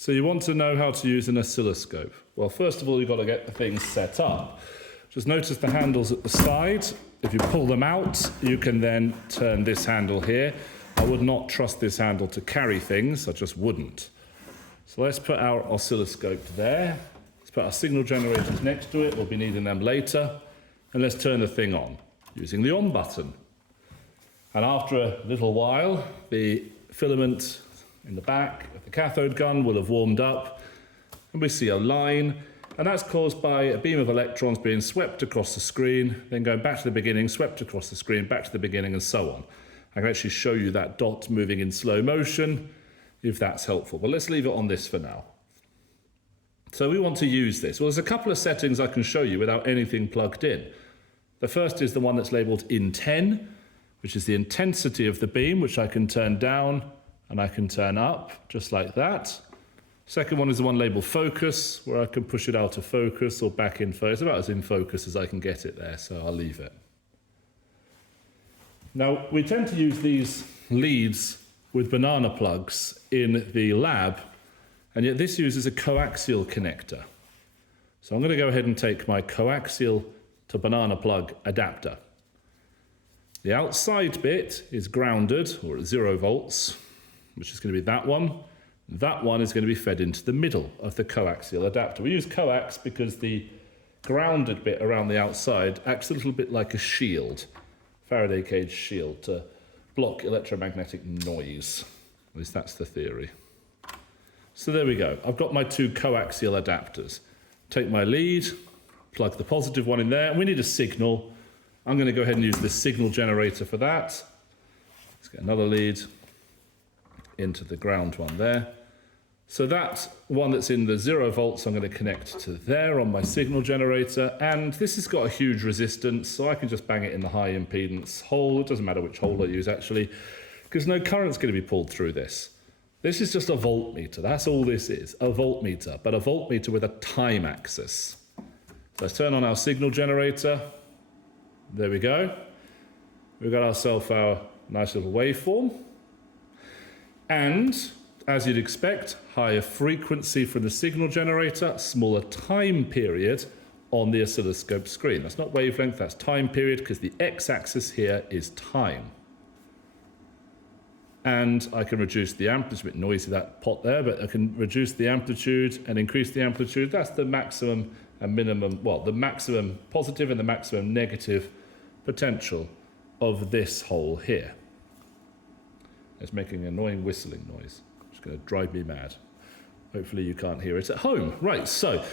So you want to know how to use an oscilloscope. Well, first of all, you've got to get the thing set up. Just notice the handles at the side. If you pull them out, you can then turn this handle here. I would not trust this handle to carry things, I just wouldn't. So let's put our oscilloscope there. Let's put our signal generators next to it, we'll be needing them later. And let's turn the thing on, using the on button. And after a little while, the filament in the back of the cathode gun will have warmed up, and we see a line, and that's caused by a beam of electrons being swept across the screen, then going back to the beginning, swept across the screen, back to the beginning, and so on. I can actually show you that dot moving in slow motion, if that's helpful. But let's leave it on this for now. So we want to use this. Well, there's a couple of settings I can show you without anything plugged in. The first is the one that's labelled in 10, which is the intensity of the beam, which I can turn down and I can turn up, just like that. Second one is the one labelled focus, where I can push it out of focus or back in focus. It's about as in focus as I can get it there, so I'll leave it. Now, we tend to use these leads with banana plugs in the lab, and yet this uses a coaxial connector. So I'm going to go ahead and take my coaxial to banana plug adapter. The outside bit is grounded, or at 0 volts, which is going to be that one. That one is going to be fed into the middle of the coaxial adapter. We use coax because the grounded bit around the outside acts a little bit like a shield, Faraday cage shield, to block electromagnetic noise. At least that's the theory. So there we go. I've got my two coaxial adapters. Take my lead, plug the positive one in there, and we need a signal. I'm going to go ahead and use the signal generator for that. Let's get another lead into the ground one there. So that one that's in the 0 volts, I'm going to connect to there on my signal generator, and this has got a huge resistance, so I can just bang it in the high impedance hole. It doesn't matter which hole I use actually, because no current's going to be pulled through this. This is just a voltmeter, that's all this is, a voltmeter, but a voltmeter with a time axis. So let's turn on our signal generator. There we go. We've got ourselves our nice little waveform. And, as you'd expect, higher frequency from the signal generator, smaller time period on the oscilloscope screen. That's not wavelength, that's time period, because the x-axis here is time. And I can reduce the amplitude. It's a bit noisy, that pot there, but I can reduce the amplitude and increase the amplitude. That's the maximum and minimum, well, the maximum positive and the maximum negative potential of this hole here. It's making an annoying whistling noise. It's going to drive me mad. Hopefully you can't hear it at home. Right, so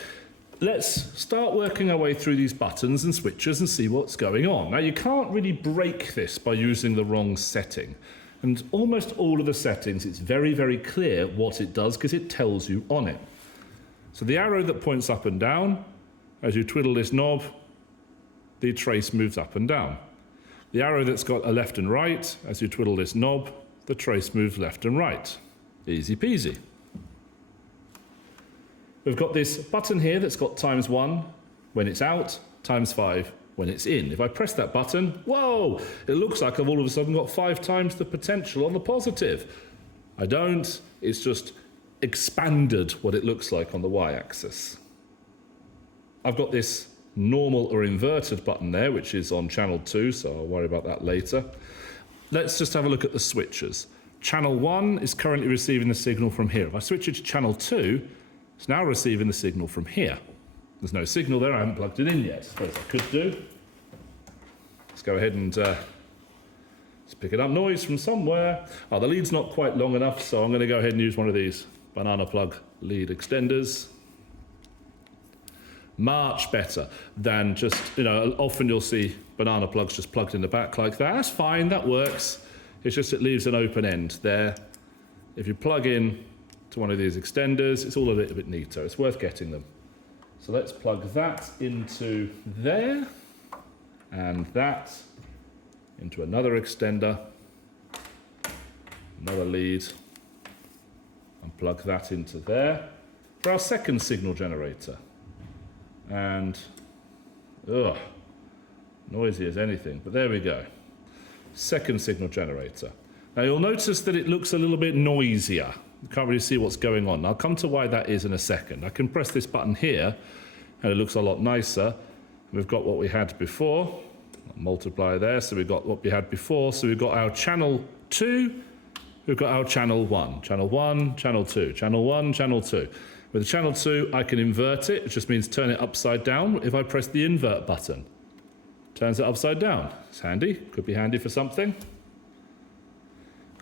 let's start working our way through these buttons and switches and see what's going on. Now, you can't really break this by using the wrong setting. And almost all of the settings, it's very, very clear what it does because it tells you on it. So the arrow that points up and down, as you twiddle this knob, the trace moves up and down. The arrow that's got a left and right, as you twiddle this knob, the trace moves left and right. Easy peasy. We've got this button here that's got ×1 when it's out, ×5 when it's in. If I press that button, whoa, it looks like I've all of a sudden got 5 times the potential on the positive. I don't, it's just expanded what it looks like on the y-axis. I've got this normal or inverted button there, which is on channel 2, so I'll worry about that later. Let's just have a look at the switches. Channel 1 is currently receiving the signal from here. If I switch it to channel 2, it's now receiving the signal from here. There's no signal there, I haven't plugged it in yet. I suppose I could do. Let's go ahead and let's pick it up noise from somewhere. Oh, the lead's not quite long enough, so I'm going to go ahead and use one of these banana plug lead extenders. Much better than just, often you'll see banana plugs just plugged in the back like that. That's fine, that works. It's just it leaves an open end there. If you plug in to one of these extenders, it's all a little bit neater. It's worth getting them. So let's plug that into there, and that into another extender, another lead, and plug that into there for our second signal generator. And, noisy as anything, but there we go. Second signal generator. Now you'll notice that it looks a little bit noisier You can't really see what's going on. I'll come to why that is in a second. I can press this button here, and it looks a lot nicer. We've got what we had before. Multiply there, so we've got what we had before. So we've got our channel 2, we've got our channel 1. Channel 1, channel 2, channel 1, channel 2. With the channel 2, I can invert it. It just means turn it upside down. If I press the invert button, turns it upside down. It's handy. Could be handy for something.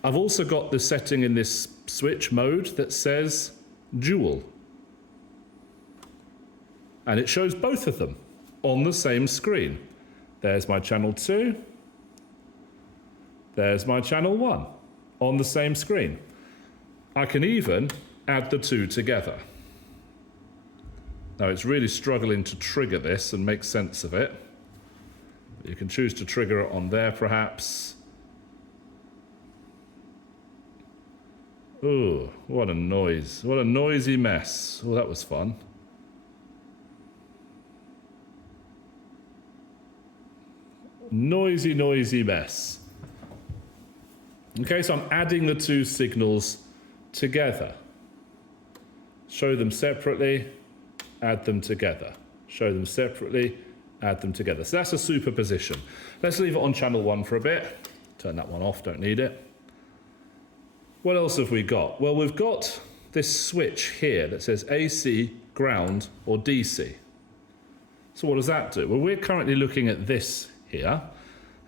I've also got the setting in this switch mode that says dual. And it shows both of them on the same screen. There's my channel 2. There's my channel 1 on the same screen. I can even add the two together. Now it's really struggling to trigger this and make sense of it. You can choose to trigger it on there perhaps. Ooh, what a noise. What a noisy mess. Oh, that was fun. Noisy, noisy mess. Okay, so I'm adding the two signals together. Show them separately, add them together. Show them separately, add them together. So that's a superposition. Let's leave it on channel 1 for a bit. Turn that one off, don't need it. What else have we got? Well, we've got this switch here that says AC, ground, or DC. So what does that do? Well, we're currently looking at this here,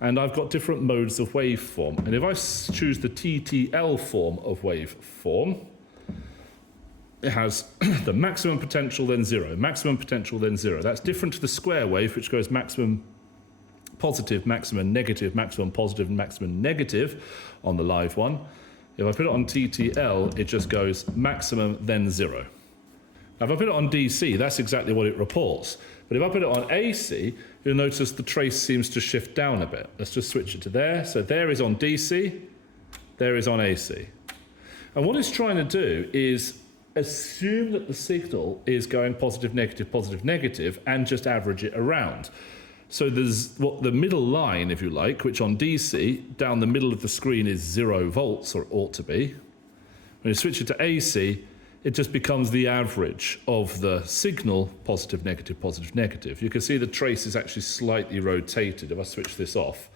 and I've got different modes of waveform. And if I choose the TTL form of waveform, it has the maximum potential, then 0, maximum potential, then 0. That's different to the square wave, which goes maximum positive, maximum negative, maximum positive, and maximum negative on the live one. If I put it on TTL, it just goes maximum, then 0. Now, if I put it on DC, that's exactly what it reports. But if I put it on AC, you'll notice the trace seems to shift down a bit. Let's just switch it to there. So there is on DC, there is on AC. And what it's trying to do is assume that the signal is going positive, negative, and just average it around. So there's what the middle line, if you like, which on DC, down the middle of the screen is 0 volts, or it ought to be. When you switch it to AC, it just becomes the average of the signal, positive, negative. You can see the trace is actually slightly rotated. If I switch this off,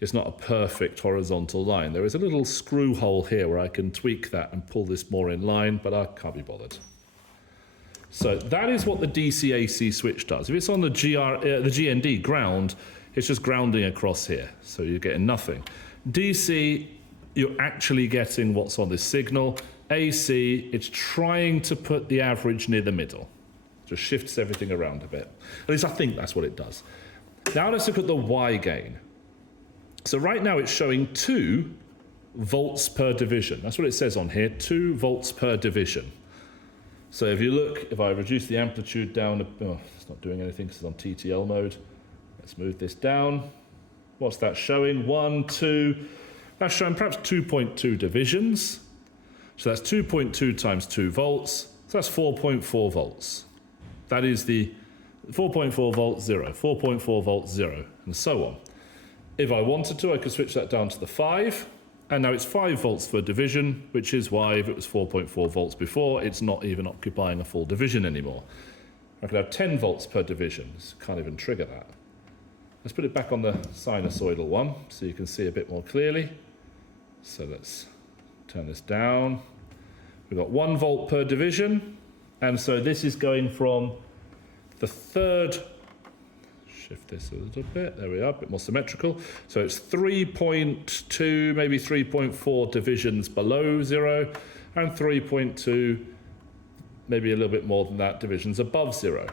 it's not a perfect horizontal line. There is a little screw hole here where I can tweak that and pull this more in line, but I can't be bothered. So that is what the DC-AC switch does. If it's on the GND, ground, it's just grounding across here. So you're getting nothing. DC, you're actually getting what's on this signal. AC, it's trying to put the average near the middle. Just shifts everything around a bit. At least I think that's what it does. Now let's look at the Y gain. So right now it's showing 2 volts per division. That's what it says on here, 2 volts per division. So if you look, if I reduce the amplitude down, oh, it's not doing anything because it's on TTL mode. Let's move this down. What's that showing? 1, 2. That's showing perhaps 2.2 divisions. So that's 2.2 times 2 volts. So that's 4.4 volts. That is the 4.4 volts, 0, 4.4 volts, 0, and so on. If I wanted to, I could switch that down to the 5. And now it's 5 volts per division, which is why if it was 4.4 volts before, it's not even occupying a full division anymore. I could have 10 volts per division. Can't even trigger that. Let's put it back on the sinusoidal one so you can see a bit more clearly. So let's turn this down. We've got 1 volt per division. And so this is going from the third. Shift this a little bit. There we are, a bit more symmetrical. So it's 3.2, maybe 3.4 divisions below 0, and 3.2, maybe a little bit more than that, divisions above 0.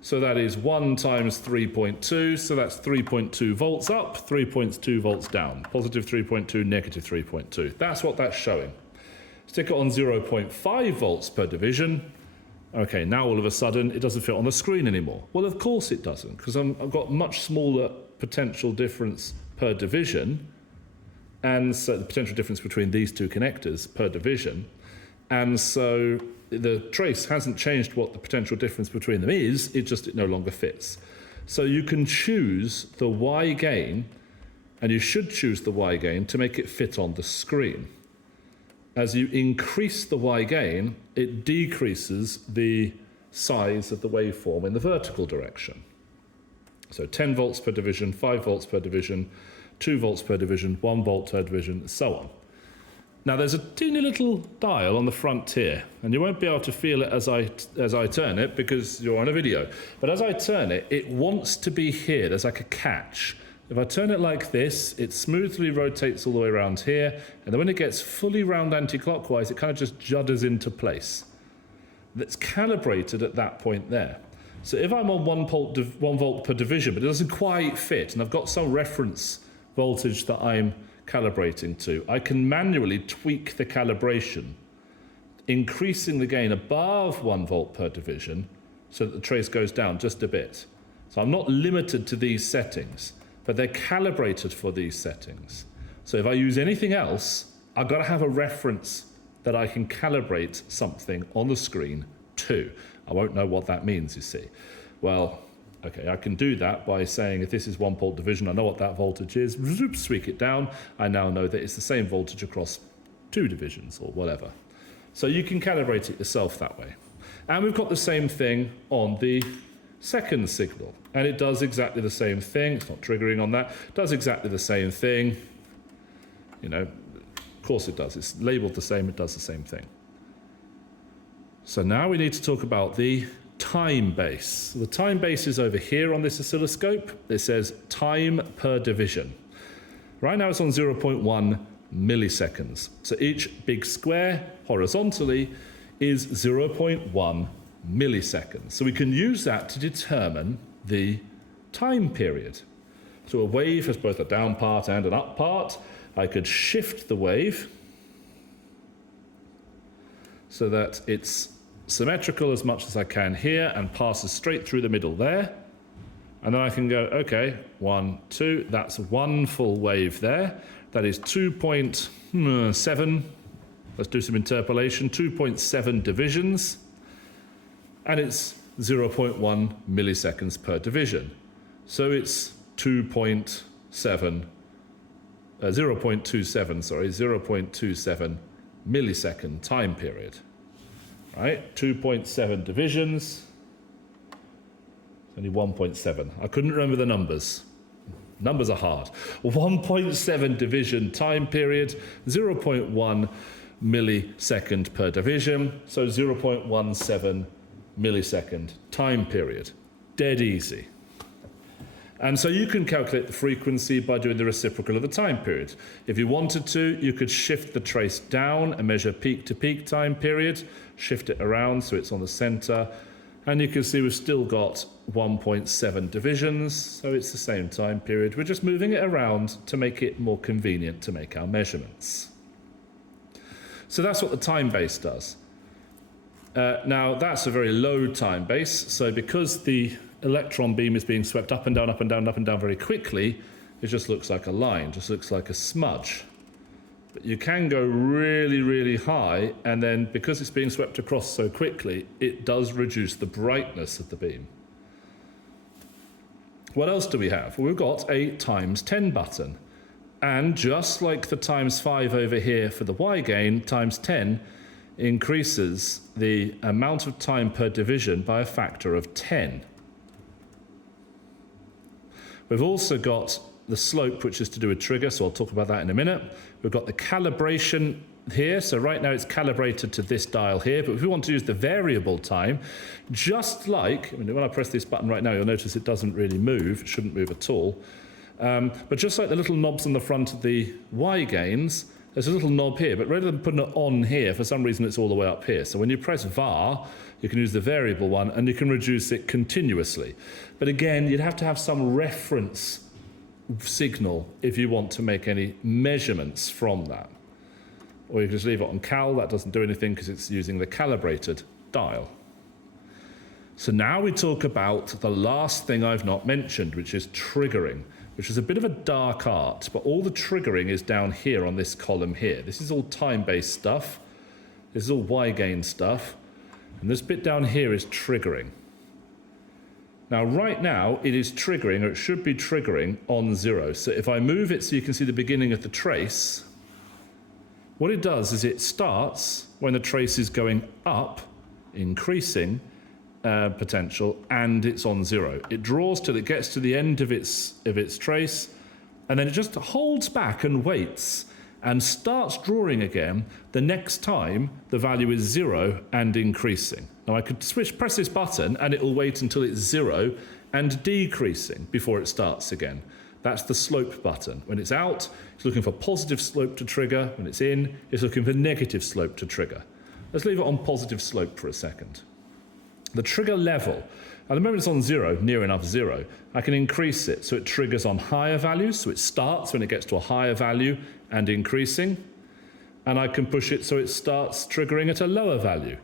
So that is 1 times 3.2, so that's 3.2 volts up, 3.2 volts down. Positive 3.2, negative 3.2. That's what that's showing. Stick it on 0.5 volts per division. Okay, now all of a sudden it doesn't fit on the screen anymore. Well, of course it doesn't, because I've got much smaller potential difference per division, and so the potential difference between these two connectors per division, and so the trace hasn't changed what the potential difference between them is, it no longer fits. So you can choose the Y gain, and you should choose the Y gain to make it fit on the screen. as you increase the Y gain, it decreases the size of the waveform in the vertical direction. So 10 volts per division, 5 volts per division, 2 volts per division, 1 volt per division, and so on. Now there's a teeny little dial on the front here, and you won't be able to feel it as I turn it because you're on a video. But as I turn it, it wants to be here. There's like a catch. If I turn it like this, it smoothly rotates all the way around here, and then when it gets fully round anti-clockwise, it kind of just judders into place. That's calibrated at that point there. So if I'm on 1 volt per division, but it doesn't quite fit, and I've got some reference voltage that I'm calibrating to, I can manually tweak the calibration, increasing the gain above 1 volt per division so that the trace goes down just a bit. So I'm not limited to these settings, but they're calibrated for these settings. So if I use anything else, I've got to have a reference that I can calibrate something on the screen to. I won't know what that means, you see. Well, okay, I can do that by saying if this is 1 volt division, I know what that voltage is, tweak it down, I now know that it's the same voltage across 2 divisions or whatever. So you can calibrate it yourself that way. And we've got the same thing on the second signal, and it does exactly the same thing. It's not triggering on that. It does exactly the same thing. You know, of course it does. It's labeled the same, it does the same thing. So now we need to talk about the time base. The time base is over here on this oscilloscope. It says time per division. Right now it's on 0.1 milliseconds. So each big square horizontally is 0.1 milliseconds. So we can use that to determine the time period. So a wave has both a down part and an up part. I could shift the wave so that it's symmetrical as much as I can here and passes straight through the middle there. And then I can go, okay, 1, 2, that's 1 full wave there. That is 2.7, let's do some interpolation, 2.7 divisions. And it's 0.1 milliseconds per division. So it's 0.27 millisecond time period. Right, 2.7 divisions, only 1.7. I couldn't remember the numbers. Numbers are hard. 1.7 division time period, 0.1 millisecond per division, so 0.17 millisecond time period. Dead easy. And so you can calculate the frequency by doing the reciprocal of the time period. If you wanted to, you could shift the trace down and measure peak to peak time period, shift it around so it's on the center, and you can see we've still got 1.7 divisions, so it's the same time period. We're just moving it around to make it more convenient to make our measurements. So that's what the time base does. Now that's a very low time base, so because the electron beam is being swept up and down, up and down, up and down very quickly, it just looks like a line, just looks like a smudge. But you can go really, really high, and then because it's being swept across so quickly, it does reduce the brightness of the beam. What else do we have? Well, we've got a times 10 button. And just like the times 5 over here for the Y gain, times 10 increases the amount of time per division by a factor of 10. We've also got the slope, which is to do with trigger, so I'll talk about that in a minute. We've got the calibration here, so right now it's calibrated to this dial here, but if we want to use the variable time, just like, I mean, when I press this button right now, you'll notice it doesn't really move, it shouldn't move at all, but just like the little knobs on the front of the Y gains, there's a little knob here, but rather than putting it on here, for some reason it's all the way up here. So when you press var, you can use the variable one, and you can reduce it continuously. But again, you'd have to have some reference signal if you want to make any measurements from that. Or you can just leave it on cal, that doesn't do anything because it's using the calibrated dial. So now we talk about the last thing I've not mentioned, which is triggering, which is a bit of a dark art, but all the triggering is down here on this column here. This is all time-based stuff. This is all Y-gain stuff. And this bit down here is triggering. Now, right now, it is triggering, or it should be triggering, on 0. So if I move it so you can see the beginning of the trace, What it does is it starts when the trace is going up, increasing potential, and it's on 0. It draws till it gets to the end of its trace, and then it just holds back and waits and starts drawing again the next time the value is 0 and increasing. Now I could press this button and it'll wait until it's 0 and decreasing before it starts again. That's the slope button. When it's out, it's looking for positive slope to trigger. When it's in, it's looking for negative slope to trigger. Let's leave it on positive slope for a second. The trigger level, at the moment it's on 0, near enough 0, I can increase it so it triggers on higher values, so it starts when it gets to a higher value and increasing, and I can push it so it starts triggering at a lower value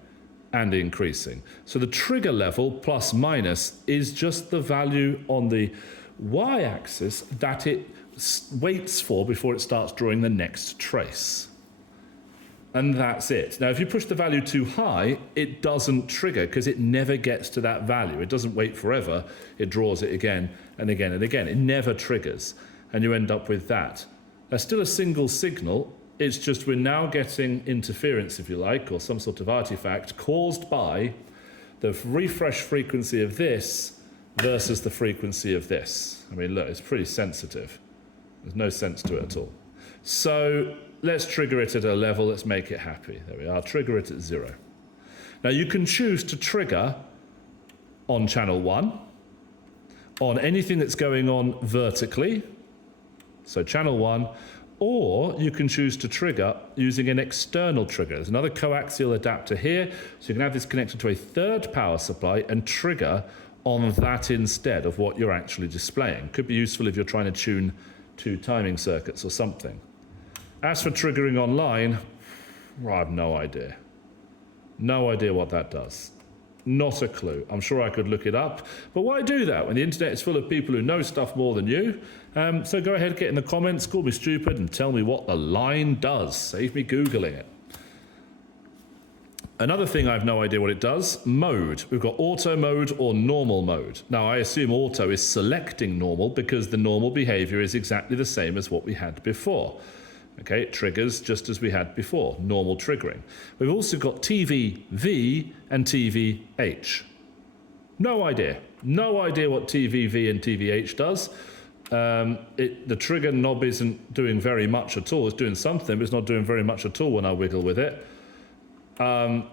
and increasing. So the trigger level, plus minus, is just the value on the y-axis that it waits for before it starts drawing the next trace. And that's it. Now, if you push the value too high, it doesn't trigger because it never gets to that value. It doesn't wait forever. It draws it again and again and again. It never triggers, and you end up with that. There's still a single signal. It's just we're now getting interference, if you like, or some sort of artifact caused by the refresh frequency of this versus the frequency of this. I mean, look, it's pretty sensitive. There's no sense to it at all. So let's trigger it at a level. Let's make it happy. There we are. Trigger it at 0. Now, you can choose to trigger on channel 1, on anything that's going on vertically, so channel 1, or you can choose to trigger using an external trigger. There's another coaxial adapter here, so you can have this connected to a third power supply and trigger on that instead of what you're actually displaying. Could be useful if you're trying to tune 2 timing circuits or something. As for triggering online, I have no idea. No idea what that does. Not a clue. I'm sure I could look it up, but why do that when the internet is full of people who know stuff more than you? So go ahead, get in the comments, call me stupid, and tell me what the line does. Save me Googling it. Another thing I have no idea what it does, mode. We've got auto mode or normal mode. Now, I assume auto is selecting normal because the normal behavior is exactly the same as what we had before. Okay, it triggers just as we had before, normal triggering. We've also got TVV and TVH. No idea. No idea what TVV and TVH does. The trigger knob isn't doing very much at all. It's doing something, but it's not doing very much at all when I wiggle with it. I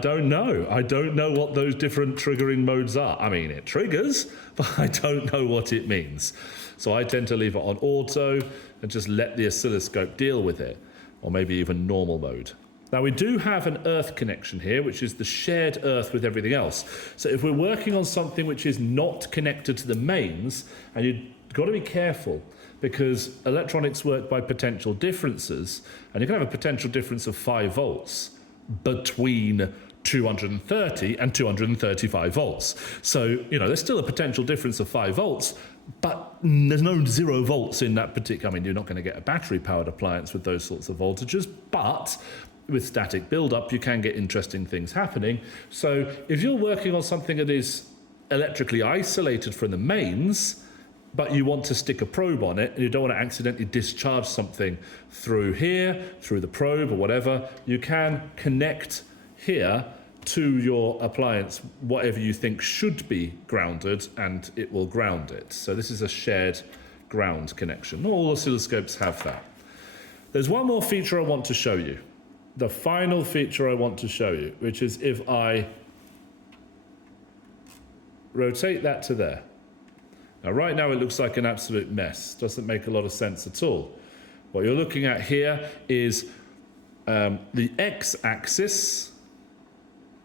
don't know. I don't know what those different triggering modes are. I mean, it triggers, but I don't know what it means. So I tend to leave it on auto and just let the oscilloscope deal with it, or maybe even normal mode. Now, we do have an earth connection here, which is the shared earth with everything else. So if we're working on something which is not connected to the mains, and you've got to be careful, because electronics work by potential differences, and you can have a potential difference of 5 volts between 230 and 235 volts. So, there's still a potential difference of 5 volts, but there's no 0 volts in that particular. I mean, you're not going to get a battery-powered appliance with those sorts of voltages, but with static build-up, you can get interesting things happening. So if you're working on something that is electrically isolated from the mains, but you want to stick a probe on it, and you don't want to accidentally discharge something through here, through the probe or whatever, you can connect here to your appliance whatever you think should be grounded, and it will ground it. So this is a shared ground connection. Not all oscilloscopes have that. There's one more feature I want to show you. The final feature I want to show you, which is if I rotate that to there. Now, right now it looks like an absolute mess. Doesn't make a lot of sense at all. What you're looking at here is the x-axis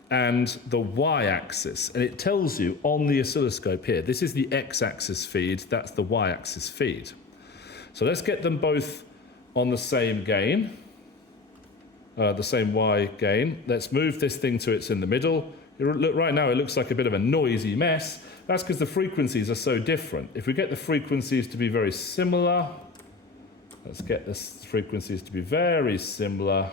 and the y-axis. And it tells you on the oscilloscope here, this is the x-axis feed, that's the y-axis feed. So let's get them both on the same gain, the same y gain. Let's move this thing to it's in the middle. Look, right now it looks like a bit of a noisy mess. That's because the frequencies are so different. If we get the frequencies to be very similar, let's get the frequencies to be very similar,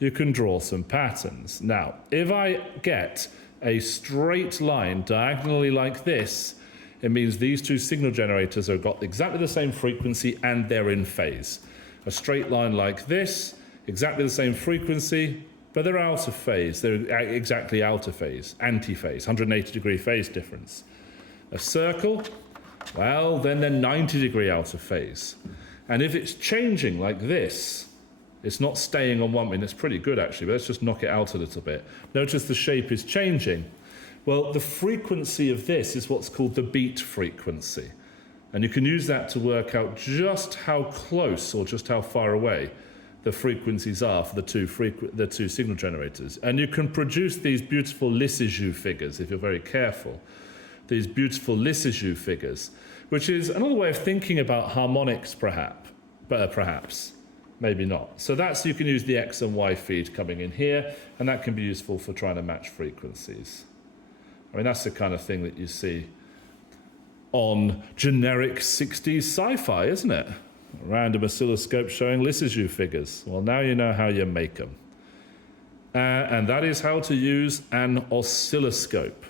you can draw some patterns. Now, if I get a straight line diagonally like this, it means these two signal generators have got exactly the same frequency and they're in phase. a straight line like this, exactly the same frequency, but they're out of phase. They're exactly out of phase, anti-phase, 180-degree phase difference. A circle, well, then they're 90-degree out of phase. And if it's changing like this, it's not staying on one, it's pretty good actually, but let's just knock it out a little bit. Notice the shape is changing. Well, the frequency of this is what's called the beat frequency. And you can use that to work out just how close or just how far away the frequencies are for the two signal generators. And you can produce these beautiful Lissajous figures if you're very careful. These beautiful Lissajous figures, which is another way of thinking about harmonics perhaps, maybe not. So you can use the X and Y feed coming in here, and that can be useful for trying to match frequencies. I mean, that's the kind of thing that you see on generic 60s sci-fi, isn't it? A random oscilloscope showing Lissajous figures. Well, now you know how you make them. And that is how to use an oscilloscope.